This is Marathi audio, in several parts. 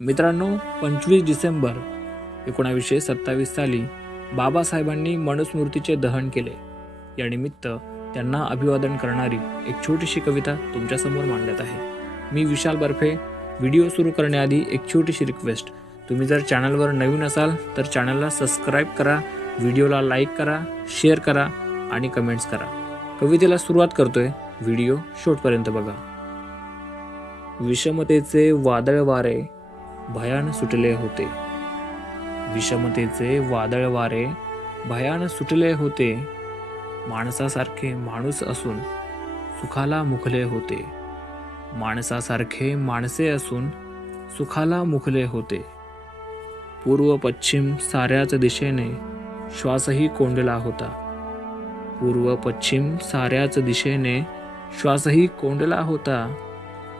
मित्रांनो पंचवीस डिसेंबर एकोणावीसशे सत्तावीस साली बाबासाहेबांनी मनुस्मृतीचे दहन केले. या निमित्त त्यांना अभिवादन करणारी एक छोटीशी कविता तुमच्यासमोर मांडत आहे. मी विशाल बर्फे व्हिडिओ सुरू करण्याआधी एक छोटीशी रिक्वेस्ट. तुम्ही जर चॅनलवर नवीन असाल तर चॅनलला सबस्क्राईब करा व्हिडिओला लाईक करा शेअर करा आणि कमेंट्स करा. कवितेला सुरुवात करतोय व्हिडिओ शेवटपर्यंत बघा. विषमतेचे वादळ वारे भयान सुटले होते. विषमतेचे वादळ वारे भयान सुटले होते. माणसासारखे माणूस असून सुखाला मुखले होते. माणसासारखे माणसे असून सुखाला मुखले होते. पूर्व पश्चिम साऱ्याच दिशेने श्वासही कोंडला होता. पूर्व पश्चिम साऱ्याच दिशेने श्वासही कोंडला होता.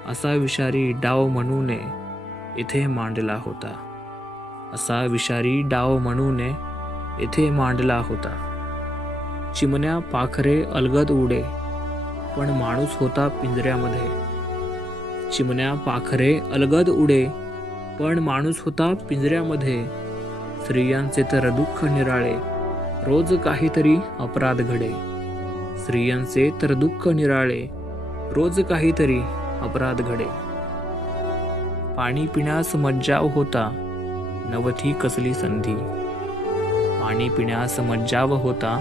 असा विषारी डाव म्हणूने इथे मांडला होता. असा विषारी डाव म्हणून इथे मांडला होता. चिमण्या पाखरे अलगद उडे पण माणूस होता पिंजऱ्यामध्ये. चिमण्या पाखरे अलगद उडे पण माणूस होता पिंजऱ्यामध्ये. स्त्रियांचे तर दुःख निराळे रोज काहीतरी अपराध घडे. स्त्रियांचे तर दुःख निराळे रोज काहीतरी अपराध घडे. पाणी पिण्यास मज्जाव होता. नवथी कसली संधी? पाणी पिण्यास मज्जाव होता.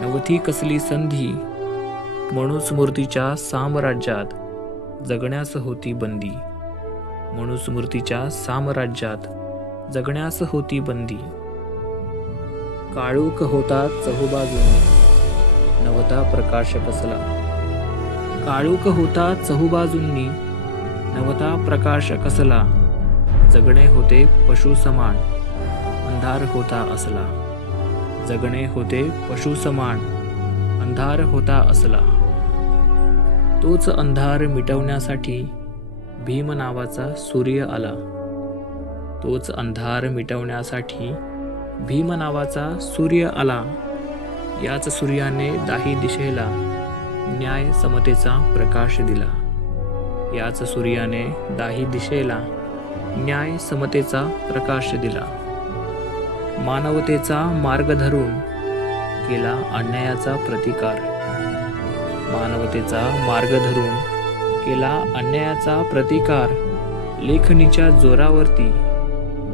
नवथी कसली संधी? मनुस्मृतीच्या साम्राज्यात जगण्यास होती बंदी. मनुस्मृतीच्या साम्राज्यात जगण्यास होती बंदी. काळूक होता चहुबाजूनी नवता प्रकाश कसला काळूक होता चहुबाजूंनी नवता प्रकाश कसला? जगणे होते पशु समान अंधार होता असला. जगणे होते पशु समान अंधार होता असला. तोच अंधार मिटवण्यासाठी भीम नावाचा सूर्य आला. तोच अंधार मिटवण्यासाठी भीम नावाचा सूर्य आला. याच सूर्याने दाही दिशेला न्याय समतेचा प्रकाश दिला. याच सूर्याने दाही दिशेला न्याय समतेचा प्रकाश दिला. मानवतेचा मार्ग धरून केला अन्यायाचा प्रतिकार. मानवतेचा मार्ग धरून केला अन्यायाचा प्रतिकार. लेखणीच्या जोरावरती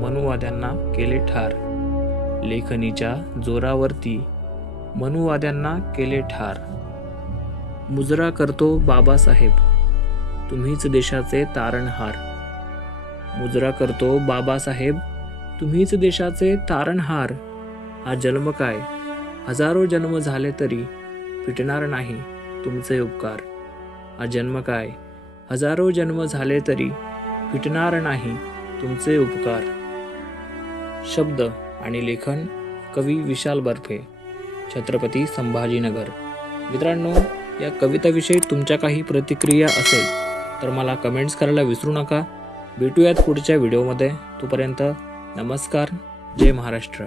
मनुवाद्यांना केले ठार. लेखणीच्या जोरावरती मनुवाद्यांना केले ठार. मुजरा करतो बाबासाहेब. तुम्हीच देशाचे तारणहार. मुजरा करतो बाबासाहेब तुम्हीच देशाचे तारणहार. हा जन्म काय? हजारो जन्म झाले तरी फिटणार नाही तुमचे उपकार. हा जन्म काय? हजारो जन्म झाले तरी फिटणार नाही तुमचे उपकार. शब्द आणि लेखन कवी विशाल बर्फे छत्रपती संभाजीनगर. मित्रांनो या कविताविषयी तुमच्या काही प्रतिक्रिया असेल. तर मला कमेंट्स करायला विसरू नका. भेटूयात पुढच्या व्हिडिओमध्ये तोपर्यंत नमस्कार. जय महाराष्ट्र.